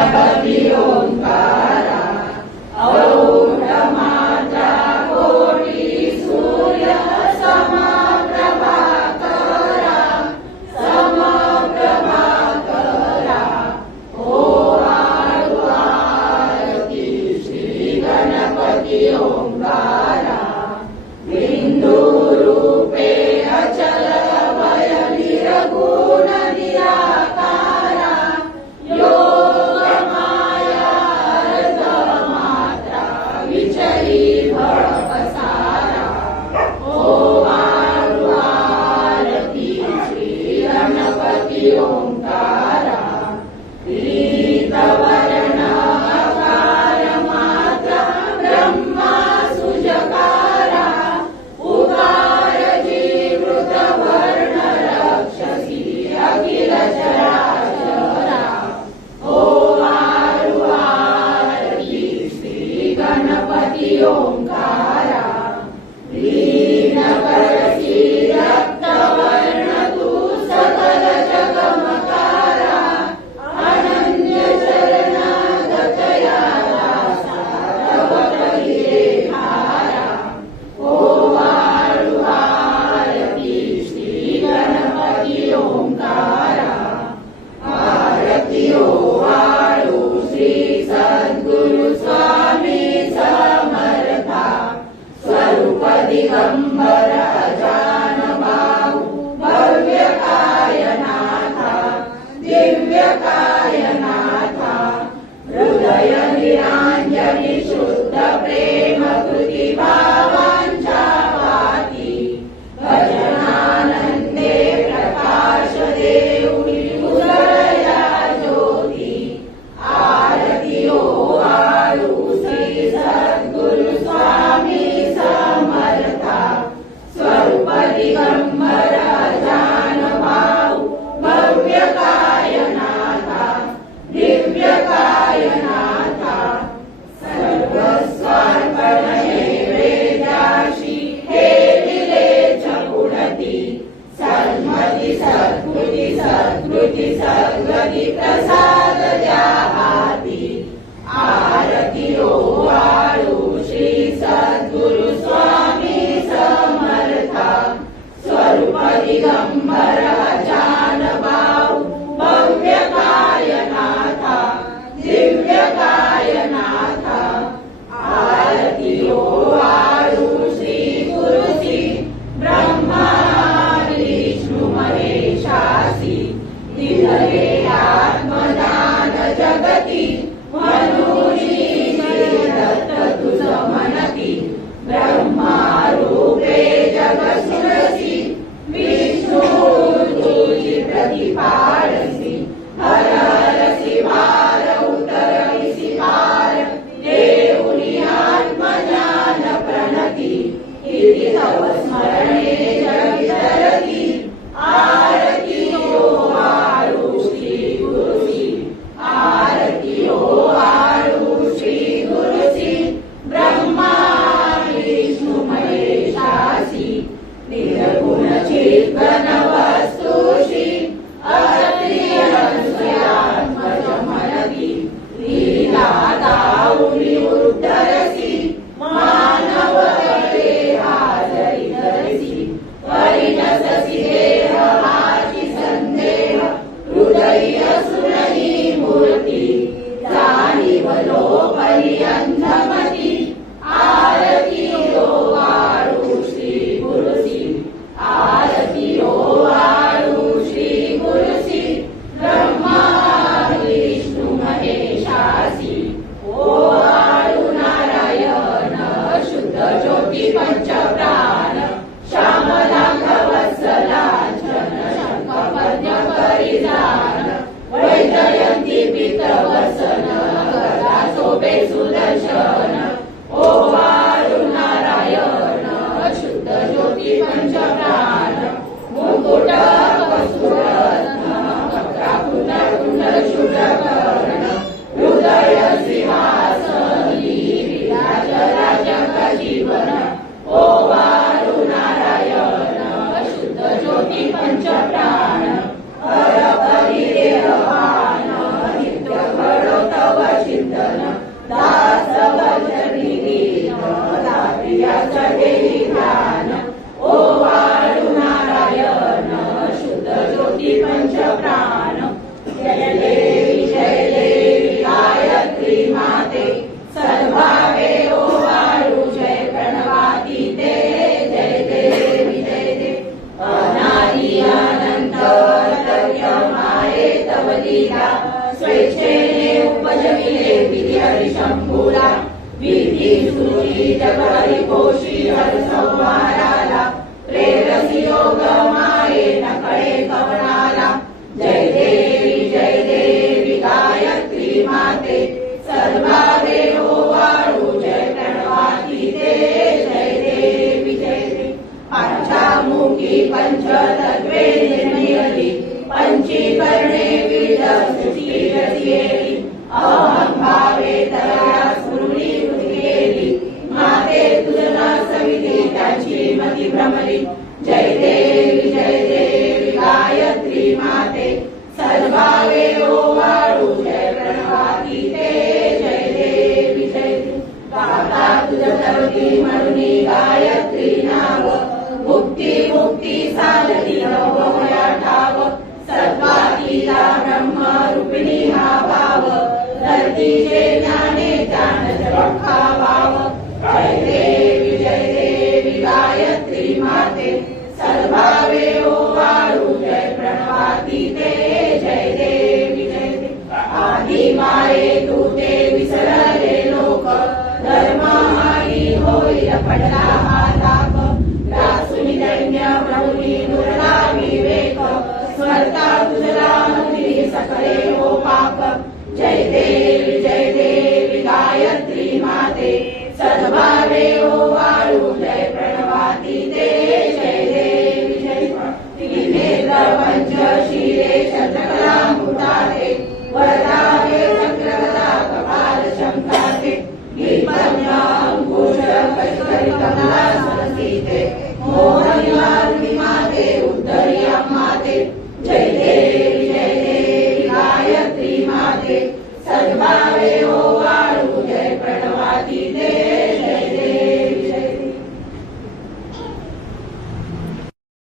गणपती ओंकारा औढमात्रा कोटी सूर्य समप्रभाकरा समप्रभाकरा ओ आरती श्री गणपती ओंकारा बिंदु रूपे अचल अभय निर्गुण निराकारा योग माया अर्ध मात्रा विचरी भळ पसारा ओ आरती श्री गणपती ओंकारा लीतवर्ण अकार मात्रा ब्रह्मा सुजकारा उकार जीवृत वर्ण रक्षसी अखिल चराचरा ओ आरती श्री गणपती ओंकारा लीन करसी रक्तवर्ण तू सकल जगमकारा अनन्य शरणागतया दासा तव परिहारा ओ आरती श्री गणपती ओंकारा आरती ओ वाळू श्री सद्गुरु स्वामी समर्था स्वरूप दिगंबर अजान बाहू भव्य कायनाथा दिव्य कायनाथा हृदय निरांजनी शुद्ध प्रेम कृती भावांच्या वाती भजनानंदे प्रकाश देऊळी उजळल्या ज्योती आरती ओ वाळू श्री सद्गुरु स्वामी समर्था स्वरूप दिगंबर अजान बाहू भव्य कायनाथा दिव्य कायनाथा सर्वस्वार्पण नैवेद्याशी हे दिले चकुडती सन्मती सद्गुती सद्गुती सद्गती प्रसाद द्या हाती आरती ओ वाळू श्री सद्गुरु स्वामी समर्था स्वरूप दिगंबर अजान बाहू भव्य कायनाथा दिव्य कायनाथा आरती ओ वाळू श्री गुरुसी ब्रह्मा विष्णु महेशासी दिले आत्मदान जगती म्हणूनी दत्त तुझ म्हणती ब्रह्मा रूपे जग सुरसी विष्णू तुझी प्रतिपाडसी हर हरसी भार उतरविसी भार देऊनी आत्मज्ञान प्रणती किती तव स्मरणे जगवितरती आरती ओ वाळू श्री गुरुसी आरती ओ वाळू श्री गुरुसी ब्रह्मा विष्णु महेशासी निर्गुण चिद्घन वस्तुषी अत्रियस्वयात्मज मनती लीला दाऊनी उद्धरसी मानव देहाजरी धरसी परिणससी देहाची संदेह हृदयी असुरही मूर्ती जाणीव लोपरी अंधमती आरती ओ वाळू श्री गुरुसी आरती ओ वाळू श्री गुरुसी ब्रह्मा विष्णु महेशासी ओ वाळू नारायण शुद्ध ज्योती पंचप्राण श्यामलांग वत्सलांजन शंख पद्म परिधान वैजयंती पितवसन गदा शोभे सुदर्शन ओ वाळू नारायण शुद्ध ज्योती पंचप्राण मुकुट कस्तुररत्न वक्राकुंड कुंडल शुभ्रकर्ण हृदय सिंहासनी विराज राजक जीवन ओ वाळू नारायण शुद्ध ज्योती पंचप्राण हर परिदेहवान नित्य घडोत स्वेच्छेने उपजविले विधी हरिशंभूला विधी सुरी जग हरिपोषी हरसंहाराला प्रेरसी योग माये नकळे कवनाला जय देवी गायत्री माते सर्वावे ओवाळू जय प्रणवाती ते जय देवी पंचामुखी पंचतत्वे निर्मियली पंचीकरणे विविध सृष्टी रचयेली अहं भावे तया स्फुरली केली माते तुझना सविती त्याची मती भ्रमरी जय देवी गायत्री माते सर्वावे ओवाळू जय प्रणवाती ते जय देवी गाता तुझ सर्वती म्हणून गायत्री नाव मुक्ती साधती नवया ठाव सर्वातीला ब्रह्म रूपिणी हा भाव धरतीचे ज्ञाने ज्ञान जगखा भाव जय देवी गायत्री माते सर्वावे ओवाळू जय प्रणवाती ते जय देवी आदि माये तू ते विसरले लोक धर्म हानी होईल पडला हा ताप रासुनी दैन्य प्रभुनी दुर्ला विवेक स्वर्ता तुझला मुनी सकळे हो पाप जय देवी गायत्री माते सर्वावे ओवाळू जय प्रणवाती ते जय देवी नेत्र पंचशिरे शतकला मुदाते वरदावे चक्रगदा कपाल शंकाते दीपज्ञ अंकुश कशकरी कमला सरसीते मोहनी मारुनी माते उद्धरी अम्माते जय देवी गायत्री माते सर्वावे